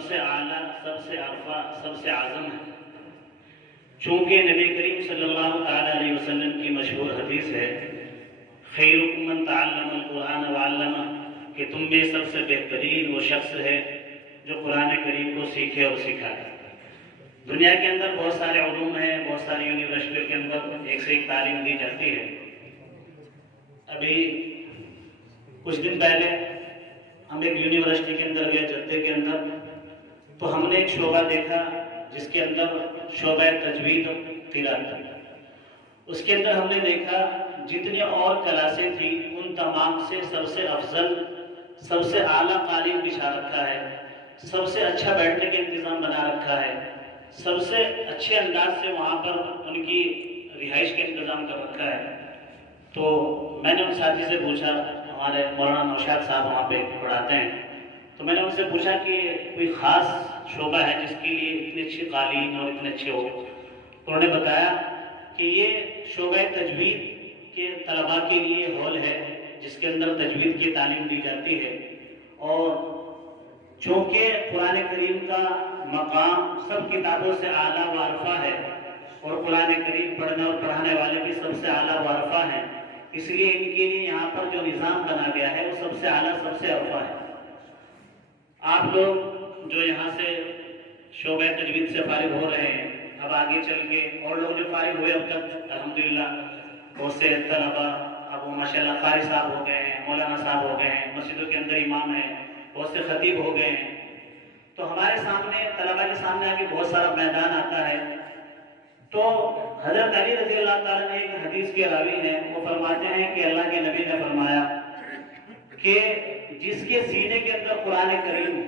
سب سے اعلیٰ، سب سے ارفع، سب سے اعظم ہے۔ چونکہ نبی کریم صلی اللہ تعالیٰ علیہ وسلم کی مشہور حدیث ہے، خیرکم من تعلم القرآن وعلمہ، کہ تم میں سب سے بہترین وہ شخص ہے جو قرآن کریم کو سیکھے اور سکھائے۔ دنیا کے اندر بہت سارے علوم ہیں، بہت ساری یونیورسٹیوں کے اندر ایک سے ایک تعلیم دی جاتی ہے۔ ابھی کچھ دن پہلے ہم ایک یونیورسٹی کے اندر گئے، جدہ کے اندر، تو ہم نے ایک شعبہ دیکھا جس کے اندر شعبہ تجوید قراءت۔ اس کے اندر ہم نے دیکھا جتنی اور کلاسیں تھیں ان تمام سے سب سے افضل، سب سے اعلیٰ قالین بچھا رکھا ہے، سب سے اچھا بیٹھنے کا انتظام بنا رکھا ہے، سب سے اچھے انداز سے وہاں پر ان کی رہائش کا انتظام کر رکھا ہے۔ تو میں نے ان ساتھی سے پوچھا، ہمارے مولانا نوشاد صاحب وہاں پہ پڑھاتے ہیں، تو میں نے ان سے پوچھا کہ کوئی خاص شعبہ ہے جس کے لیے اتنی اچھی قالین اور اتنے اچھے ہو؟ تو انہوں نے بتایا کہ یہ شعبہ تجوید کے طلباء کے لیے ہال ہے جس کے اندر تجوید کی تعلیم دی جاتی ہے، اور چونکہ قرآن کریم کا مقام سب کتابوں سے اعلیٰ و ارفع ہے، اور قرآن کریم پڑھنے اور پڑھانے والے بھی سب سے اعلیٰ و ارفع ہیں، اس لیے ان کے لیے یہاں پر جو نظام بنا گیا ہے وہ سب سے اعلیٰ، سب سے ارفع ہے۔ آپ لوگ جو یہاں سے شعبہ تجوید سے فارغ ہو رہے ہیں، اب آگے چل کے اور لوگ جو فارغ ہوئے اب تک الحمدللہ بہت سے طلبا، اب وہ ماشاءاللہ قاری صاحب ہو گئے ہیں، مولانا صاحب ہو گئے ہیں، مسجدوں کے اندر امام ہیں، بہت سے خطیب ہو گئے ہیں۔ تو ہمارے سامنے، طلبا کے سامنے آگے بہت سارا میدان آتا ہے۔ تو حضرت علی رضی اللہ تعالیٰ نے ایک حدیث کے راوی ہیں، وہ فرماتے ہیں کہ اللہ کے نبی نے فرمایا کہ جس کے سینے کے اندر قرآن کریم ہو،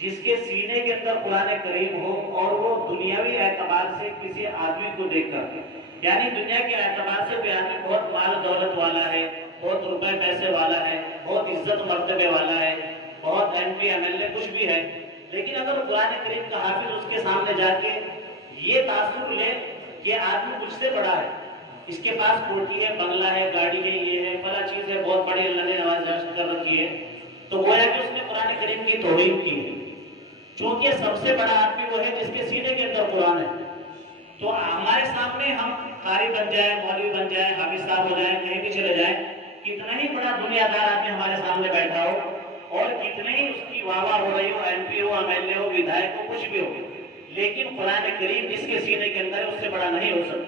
جس کے سینے کے اندر قرآن کریم ہو، اور وہ دنیاوی اعتبار سے کسی آدمی کو دیکھ کر، یعنی دنیا کے اعتبار سے کوئی آدمی بہت مال دولت والا ہے، بہت روپے پیسے والا ہے، بہت عزت مرتبے والا ہے، بہت M P M L A کچھ بھی ہے، لیکن اگر قرآن کریم کا حافظ اس کے سامنے جا کے یہ تاثر لے کہ آدمی مجھ سے بڑا ہے، اس کے پاس کوٹھی ہے، بنگلہ ہے، گاڑی ہے، یہ ہے، فلاں چیز ہے، بہت بڑی اللہ نے نوازش کر رکھی ہے، تو گویا کہ اس نے قرآن کریم کی توہین کی ہے، چونکہ سب سے بڑا آدمی وہ ہے جس کے سینے کے اندر قرآن ہے۔ تو ہمارے سامنے ہم قاری بن جائیں، مولوی بن جائیں، حافظ صاحب ہو جائیں، کہیں بھی چلے جائیں، کتنا ہی بڑا دنیا دار آدمی ہمارے سامنے بیٹھا ہو اور کتنے ہی اس کی واہ واہ ہو رہی ہو، ایم پی ہو، ایم ایل اے ہو، ودھائک ہو، کچھ بھی ہو، لیکن قرآن کریم جس کے سینے کے اندر ہے اس سے بڑا نہیں ہو سکتا۔